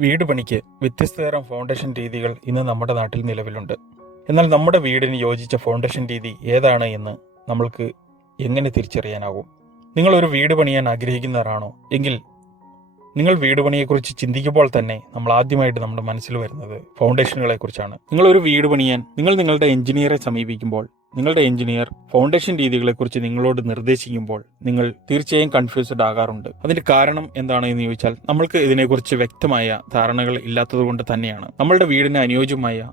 വീട് പണിക്ക് വ്യത്യസ്ത തരം ഫൗണ്ടേഷൻ രീതികൾ ഇന്ന് നമ്മുടെ നാട്ടിൽ നിലവിലുണ്ട്. എന്നാൽ നമ്മുടെ വീടിന് യോജിച്ച ഫൗണ്ടേഷൻ രീതി ഏതാണ് എന്ന് നമ്മൾക്ക് എങ്ങനെ തിരിച്ചറിയാനാകും നിങ്ങൾ ഒരു വീട് പണിയാൻ ആഗ്രഹിക്കുന്നവരാണോ? എങ്കിൽ നിങ്ങൾ വീട് പണിയെക്കുറിച്ച് ചിന്തിക്കുമ്പോൾ തന്നെ നമ്മൾ ആദ്യമായിട്ട് നമ്മുടെ മനസ്സിൽ വരുന്നത് ഫൗണ്ടേഷനുകളെ കുറിച്ചാണ് നിങ്ങൾ ഒരു വീട് പണിയാൻ നിങ്ങൾ നിങ്ങളുടെ എഞ്ചിനീയറെ സമീപിക്കുമ്പോൾ നിങ്ങളുടെ എഞ്ചിനീയർ ഫൗണ്ടേഷൻ രീതികളെക്കുറിച്ച് നിങ്ങളോട് നിർദ്ദേശിക്കുമ്പോൾ നിങ്ങൾ തീർച്ചയായും കൺഫ്യൂസ്ഡ് ആകാറുണ്ട്. അതിന്റെ കാരണം എന്താണ് എന്ന് ചോദിച്ചാൽ നമ്മൾക്ക് ഇതിനെക്കുറിച്ച് വ്യക്തമായ ധാരണകൾ ഇല്ലാത്തതുകൊണ്ട് തന്നെയാണ്. നമ്മളുടെ വീടിന് അനുയോജ്യമായ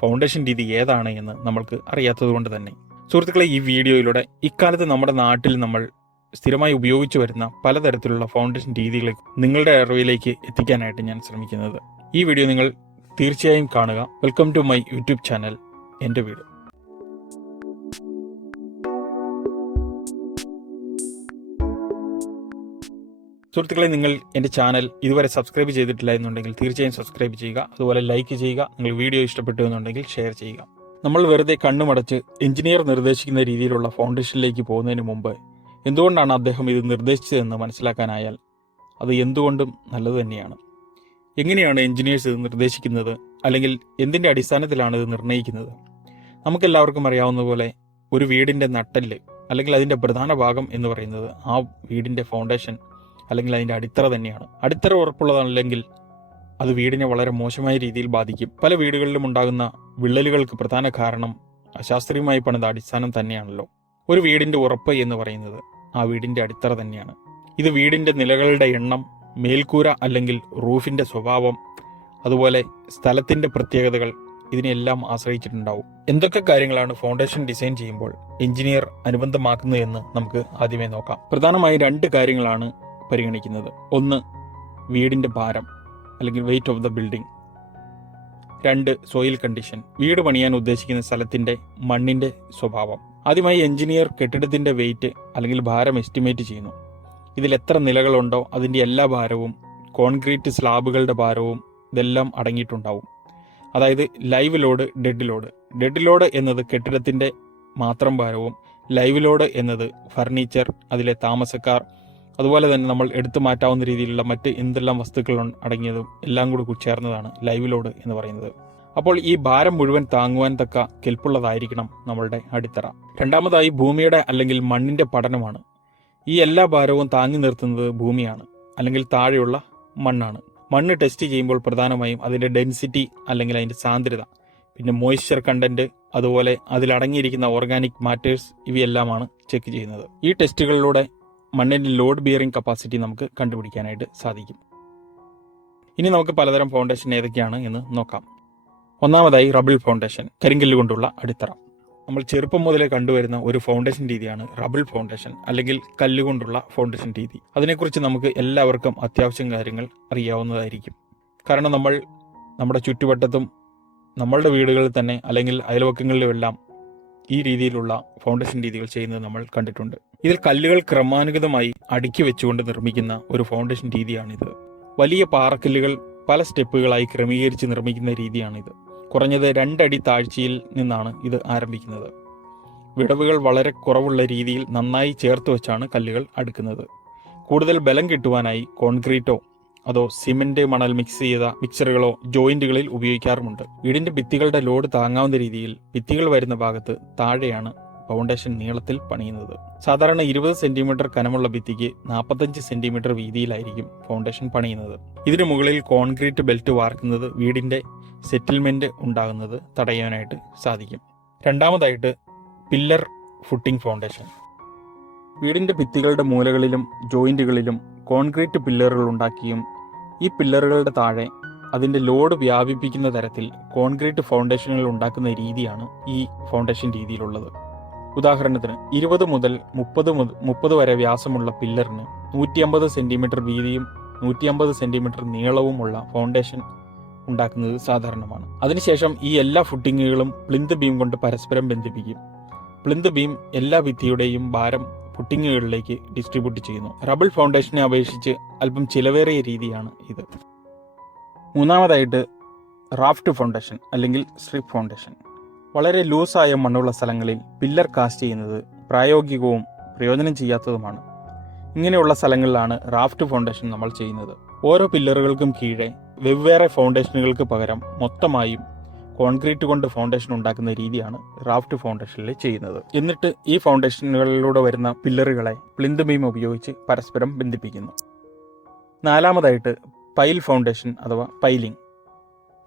ഫൗണ്ടേഷൻ രീതി ഏതാണ് എന്ന് നമ്മൾക്ക് അറിയാത്തതുകൊണ്ട് തന്നെ. സുഹൃത്തുക്കളെ ഈ വീഡിയോയിലൂടെ ഇക്കാലത്ത് നമ്മുടെ നാട്ടിൽ നമ്മൾ സ്ഥിരമായി ഉപയോഗിച്ചു വരുന്ന പലതരത്തിലുള്ള ഫൗണ്ടേഷൻ രീതികളെ നിങ്ങളുടെ അറിവിലേക്ക് എത്തിക്കാനായിട്ട് ഞാൻ ശ്രമിക്കുന്നത്. ഈ വീഡിയോ നിങ്ങൾ തീർച്ചയായും കാണുക. Welcome to my YouTube channel എന്റെ വീട്. സുഹൃത്തുക്കളെ നിങ്ങൾ എന്റെ ചാനൽ ഇതുവരെ സബ്സ്ക്രൈബ് ചെയ്തിട്ടില്ല എന്നുണ്ടെങ്കിൽ തീർച്ചയായും സബ്സ്ക്രൈബ് ചെയ്യുക. അതുപോലെ ലൈക്ക് ചെയ്യുക. നിങ്ങൾ വീഡിയോ ഇഷ്ടപ്പെട്ടു എന്നുണ്ടെങ്കിൽ ഷെയർ ചെയ്യുക. നമ്മൾ വെറുതെ കണ്ണുമടച്ച് എഞ്ചിനീയർ നിർദ്ദേശിക്കുന്ന രീതിയിലുള്ള ഫൗണ്ടേഷനിലേക്ക് പോകുന്നതിന് മുമ്പ് എന്തുകൊണ്ടാണ് അദ്ദേഹം ഇത് നിർദ്ദേശിച്ചതെന്ന് മനസ്സിലാക്കാനായാൽ അത് എന്തുകൊണ്ടും നല്ലത് തന്നെയാണ്. എങ്ങനെയാണ് എഞ്ചിനീയേഴ്സ് ഇത് നിർദ്ദേശിക്കുന്നത്? അല്ലെങ്കിൽ എന്തിന്റെ അടിസ്ഥാനത്തിലാണ് ഇത് നിർണയിക്കുന്നത്? നമുക്കെല്ലാവർക്കും അറിയാവുന്ന പോലെ ഒരു വീടിന്റെ നട്ടൽ അല്ലെങ്കിൽ അതിന്റെ പ്രധാന ഭാഗം എന്ന് പറയുന്നത് ആ വീടിന്റെ ഫൗണ്ടേഷൻ അല്ലെങ്കിൽ അതിന്റെ അടിത്തറ തന്നെയാണ്. അടിത്തറ ഉറപ്പുള്ളതല്ലെങ്കിൽ അത് വീടിനെ വളരെ മോശമായ രീതിയിൽ ബാധിക്കും. പല വീടുകളിലും ഉണ്ടാകുന്ന വിള്ളലുകൾക്ക് പ്രധാന കാരണം അശാസ്ത്രീയമായി പണിത അടിസ്ഥാനം തന്നെയാണല്ലോ. ഒരു വീടിന്റെ ഉറപ്പ് എന്ന് പറയുന്നത് ആ വീടിന്റെ അടിത്തറ തന്നെയാണ്. ഇത് വീടിന്റെ നിലകളുടെ എണ്ണം മേൽക്കൂര അല്ലെങ്കിൽ റൂഫിന്റെ സ്വഭാവം അതുപോലെ സ്ഥലത്തിന്റെ പ്രത്യേകതകൾ ഇതിനെല്ലാം ആശ്രയിച്ചിട്ടുണ്ടാവും. എന്തൊക്കെ കാര്യങ്ങളാണ് ഫൗണ്ടേഷൻ ഡിസൈൻ ചെയ്യുമ്പോൾ എഞ്ചിനീയർ അനുബന്ധമാക്കുന്നതെന്ന് നമുക്ക് ആദ്യമേ നോക്കാം. പ്രധാനമായും രണ്ട് കാര്യങ്ങളാണ് പരിഗണിക്കുന്നത്. ഒന്ന് വീടിന്റെ ഭാരം അല്ലെങ്കിൽ വെയിറ്റ് ഓഫ് ദ ബിൽഡിംഗ് രണ്ട് സോയിൽ കണ്ടീഷൻ വീട് പണിയാൻ ഉദ്ദേശിക്കുന്ന സ്ഥലത്തിന്റെ മണ്ണിന്റെ സ്വഭാവം. ആദ്യമായി എഞ്ചിനീയർ കെട്ടിടത്തിന്റെ വെയിറ്റ് അല്ലെങ്കിൽ ഭാരം എസ്റ്റിമേറ്റ് ചെയ്യുന്നു. ഇതിൽ എത്ര നിലകളുണ്ടോ അതിന്റെ എല്ലാ ഭാരവും കോൺക്രീറ്റ് സ്ലാബുകളുടെ ഭാരവും ഇതെല്ലാം അടങ്ങിയിട്ടുണ്ടാവും. അതായത് live load dead load dead load എന്നത് കെട്ടിടത്തിന്റെ മാത്രം ഭാരവും ലൈവ് ലോഡ് എന്നത് ഫർണിച്ചർ അതിലെ താമസക്കാർ അതുപോലെ തന്നെ നമ്മൾ എടുത്തു മാറ്റാവുന്ന രീതിയിലുള്ള മറ്റ് എന്തെല്ലാം വസ്തുക്കൾ അടങ്ങിയതും എല്ലാം കൂടി ചേർന്നതാണ് ലൈവ് ലോഡ് എന്ന് പറയുന്നത്. അപ്പോൾ ഈ ഭാരം മുഴുവൻ താങ്ങുവാൻ തക്ക കെൽപ്പുള്ളതായിരിക്കണം നമ്മളുടെ അടിത്തറ. രണ്ടാമതായി ഭൂമിയുടെ അല്ലെങ്കിൽ മണ്ണിന്റെ പഠനമാണ്. ഈ എല്ലാ ഭാരവും താങ്ങി നിർത്തുന്നത് ഭൂമിയാണ് അല്ലെങ്കിൽ താഴെയുള്ള മണ്ണാണ്. മണ്ണ് ടെസ്റ്റ് ചെയ്യുമ്പോൾ പ്രധാനമായും അതിന്റെ ഡെൻസിറ്റി അല്ലെങ്കിൽ അതിന്റെ സാന്ദ്രത പിന്നെ മോയ്സ്ചർ കണ്ടന്റ് അതുപോലെ അതിലടങ്ങിയിരിക്കുന്ന ഓർഗാനിക് മാറ്റേഴ്സ് ഇവയെല്ലാമാണ് ചെക്ക് ചെയ്യുന്നത്. ഈ ടെസ്റ്റുകളിലൂടെ മണ്ണിന്റെ ലോഡ് ബിയറിംഗ് കപ്പാസിറ്റി നമുക്ക് കണ്ടുപിടിക്കാനായിട്ട് സാധിക്കും. ഇനി നമുക്ക് പലതരം ഫൗണ്ടേഷൻ ഏതൊക്കെയാണ് എന്ന് നോക്കാം. ഒന്നാമതായി റബിൾ ഫൗണ്ടേഷൻ കരിങ്കല്ല് കൊണ്ടുള്ള അടിത്തറ. നമ്മൾ ചെറുപ്പം മുതലേ കണ്ടുവരുന്ന ഒരു ഫൗണ്ടേഷൻ രീതിയാണ് റബിൾ ഫൗണ്ടേഷൻ അല്ലെങ്കിൽ കല്ലുകൊണ്ടുള്ള ഫൗണ്ടേഷൻ രീതി. അതിനെക്കുറിച്ച് നമുക്ക് എല്ലാവർക്കും അത്യാവശ്യം കാര്യങ്ങൾ അറിയാവുന്നതായിരിക്കും. കാരണം നമ്മൾ നമ്മുടെ ചുറ്റുവട്ടത്തും നമ്മളുടെ വീടുകളിൽ തന്നെ അല്ലെങ്കിൽ അയൽവക്കങ്ങളിലുമെല്ലാം ഈ രീതിയിലുള്ള ഫൗണ്ടേഷൻ രീതികൾ ചെയ്യുന്നത് നമ്മൾ കണ്ടിട്ടുണ്ട്. ഇതിൽ കല്ലുകൾ ക്രമാനുഗതമായി അടുക്കി വെച്ചുകൊണ്ട് നിർമ്മിക്കുന്ന ഒരു ഫൗണ്ടേഷൻ രീതിയാണിത്. വലിയ പാറക്കല്ലുകൾ പല സ്റ്റെപ്പുകളായി ക്രമീകരിച്ച് നിർമ്മിക്കുന്ന രീതിയാണിത്. കുറഞ്ഞത് രണ്ടടി താഴ്ചയിൽ നിന്നാണ് ഇത് ആരംഭിക്കുന്നത്. വിടവുകൾ വളരെ കുറവുള്ള രീതിയിൽ നന്നായി ചേർത്ത് വെച്ചാണ് കല്ലുകൾ അടുക്കുന്നത്. കൂടുതൽ ബലം കിട്ടുവാനായി കോൺക്രീറ്റോ അതോ സിമന്റ് മണൽ മിക്സ് ചെയ്ത മിക്സറുകളോ ജോയിന്റുകളിൽ ഉപയോഗിക്കാറുമുണ്ട്. വീടിന്റെ ഭിത്തികളുടെ ലോഡ് താങ്ങാവുന്ന രീതിയിൽ ഭിത്തികൾ വരുന്ന ഭാഗത്ത് താഴെയാണ് ഫൗണ്ടേഷൻ നീളത്തിൽ പണിയുന്നത്. സാധാരണ ഇരുപത് സെന്റിമീറ്റർ കനമുള്ള ഭിത്തിക്ക് നാൽപ്പത്തഞ്ച് സെന്റിമീറ്റർ വീതിയിലായിരിക്കും ഫൗണ്ടേഷൻ പണിയുന്നത്. ഇതിനു മുകളിൽ കോൺക്രീറ്റ് ബെൽറ്റ് വാർക്കുന്നത് വീടിന്റെ സെറ്റിൽമെന്റ് ഉണ്ടാകുന്നത് തടയാനായിട്ട് സാധിക്കും. രണ്ടാമതായിട്ട് പില്ലർ ഫുട്ടിംഗ് ഫൗണ്ടേഷൻ. വീടിന്റെ ഭിത്തികളുടെ മൂലകളിലും ജോയിന്റുകളിലും കോൺക്രീറ്റ് പില്ലറുകൾ ഉണ്ടാക്കിയും ഈ പില്ലറുകളുടെ താഴെ അതിന്റെ ലോഡ് വ്യാപിപ്പിക്കുന്ന തരത്തിൽ കോൺക്രീറ്റ് ഫൗണ്ടേഷനുകൾ ഉണ്ടാക്കുന്ന രീതിയാണ് ഈ ഫൗണ്ടേഷൻ രീതിയിലുള്ളത്. ഉദാഹരണത്തിന് ഇരുപത് മുതൽ മുപ്പത് മുതൽ മുപ്പത് വരെ വ്യാസമുള്ള പില്ലറിന് നൂറ്റി അമ്പത് സെന്റിമീറ്റർ വീതിയും നൂറ്റി അമ്പത് സെന്റിമീറ്റർ നീളവുമുള്ള ഫൗണ്ടേഷൻ ഉണ്ടാക്കുന്നത് സാധാരണമാണ്. അതിനുശേഷം ഈ എല്ലാ ഫുട്ടിങ്ങുകളും പ്ലിന്ത് ബീം കൊണ്ട് പരസ്പരം ബന്ധിപ്പിക്കും. പ്ലിന്ത് ബീം എല്ലാ ഭിത്തിയുടെയും ഭാരം ഫുട്ടിങ്ങുകളിലേക്ക് ഡിസ്ട്രിബ്യൂട്ട് ചെയ്യുന്നു. റബിൾ ഫൗണ്ടേഷനെ അപേക്ഷിച്ച് അല്പം ചിലവേറിയ രീതിയാണ് ഇത്. മൂന്നാമതായിട്ട് റാഫ്റ്റ് ഫൗണ്ടേഷൻ അല്ലെങ്കിൽ സ്ട്രിപ്പ് ഫൗണ്ടേഷൻ വളരെ ലൂസായ മണ്ണുള്ള സ്ഥലങ്ങളിൽ പില്ലർ കാസ്റ്റ് ചെയ്യുന്നത് പ്രായോഗികവും പ്രയോജനം ചെയ്യാത്തതുമാണ്. ഇങ്ങനെയുള്ള സ്ഥലങ്ങളിലാണ് റാഫ്റ്റ് ഫൗണ്ടേഷൻ നമ്മൾ ചെയ്യുന്നത്. ഓരോ പില്ലറുകൾക്കും കീഴെ വെവ്വേറെ ഫൗണ്ടേഷനുകൾക്ക് പകരം മൊത്തമായും കോൺക്രീറ്റ് കൊണ്ട് ഫൗണ്ടേഷൻ ഉണ്ടാക്കുന്ന രീതിയാണ് റാഫ്റ്റ് ഫൗണ്ടേഷനിൽ ചെയ്യുന്നത്. എന്നിട്ട് ഈ ഫൗണ്ടേഷനുകളിലൂടെ വരുന്ന പില്ലറുകളെ പ്ലിന്ത് ബീം ഉപയോഗിച്ച് പരസ്പരം ബന്ധിപ്പിക്കുന്നു. നാലാമതായിട്ട് പൈൽ ഫൗണ്ടേഷൻ അഥവാ പൈലിംഗ്.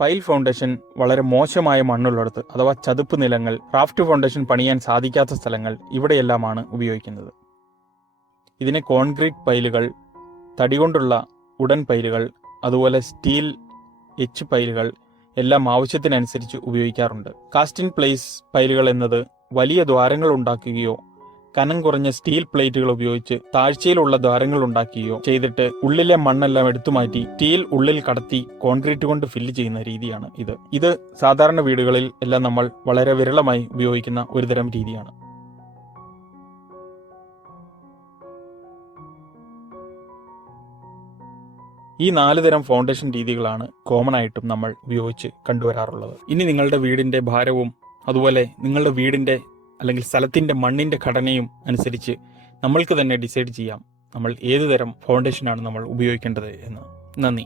പൈൽ ഫൗണ്ടേഷൻ വളരെ മോശമായ മണ്ണുള്ളിടത്ത് അഥവാ ചതുപ്പ് നിലങ്ങൾ റാഫ്റ്റ് ഫൗണ്ടേഷൻ പണിയാൻ സാധിക്കാത്ത സ്ഥലങ്ങൾ ഇവിടെയെല്ലാമാണ് ഉപയോഗിക്കുന്നത്. ഇതിനെ കോൺക്രീറ്റ് പൈലുകൾ തടി കൊണ്ടുള്ള ഉടൻ പൈലുകൾ അതുപോലെ സ്റ്റീൽ എച്ച് പൈലുകൾ എല്ലാം ആവശ്യത്തിനനുസരിച്ച് ഉപയോഗിക്കാറുണ്ട്. കാസ്റ്റ് ഇൻ പ്ലേസ് പൈലുകൾ എന്നത് വലിയ ദ്വാരങ്ങൾ ഉണ്ടാക്കുകയോ കനം കുറഞ്ഞ സ്റ്റീൽ പ്ലേറ്റുകൾ ഉപയോഗിച്ച് താഴ്ചയിലുള്ള ദ്വാരങ്ങൾ ഉണ്ടാക്കുകയോ ചെയ്തിട്ട് ഉള്ളിലെ മണ്ണെല്ലാം എടുത്തുമാറ്റി സ്റ്റീൽ ഉള്ളിൽ കടത്തി കോൺക്രീറ്റ് കൊണ്ട് ഫില്ല് ചെയ്യുന്ന രീതിയാണ് ഇത്. ഇത് സാധാരണ വീടുകളിൽ എല്ലാം നമ്മൾ വളരെ വിരളമായി ഉപയോഗിക്കുന്ന ഒരുതരം രീതിയാണ്. ഈ നാല് തരം ഫൗണ്ടേഷൻ രീതികളാണ് കോമൺ ആയിട്ടും നമ്മൾ ഉപയോഗിച്ച് കണ്ടുവരാറുള്ളത്. ഇനി നിങ്ങളുടെ വീടിന്റെ ഭാരവും അതുപോലെ നിങ്ങളുടെ വീടിന്റെ അല്ലെങ്കിൽ സ്ഥലത്തിന്റെ മണ്ണിന്റെ ഘടനയും അനുസരിച്ച് നമ്മൾക്ക് തന്നെ ഡിസൈഡ് ചെയ്യാം. നമ്മൾ ഏതുതരം ഫൗണ്ടേഷനാണ് നമ്മൾ ഉപയോഗിക്കേണ്ടത് എന്ന്. നന്ദി.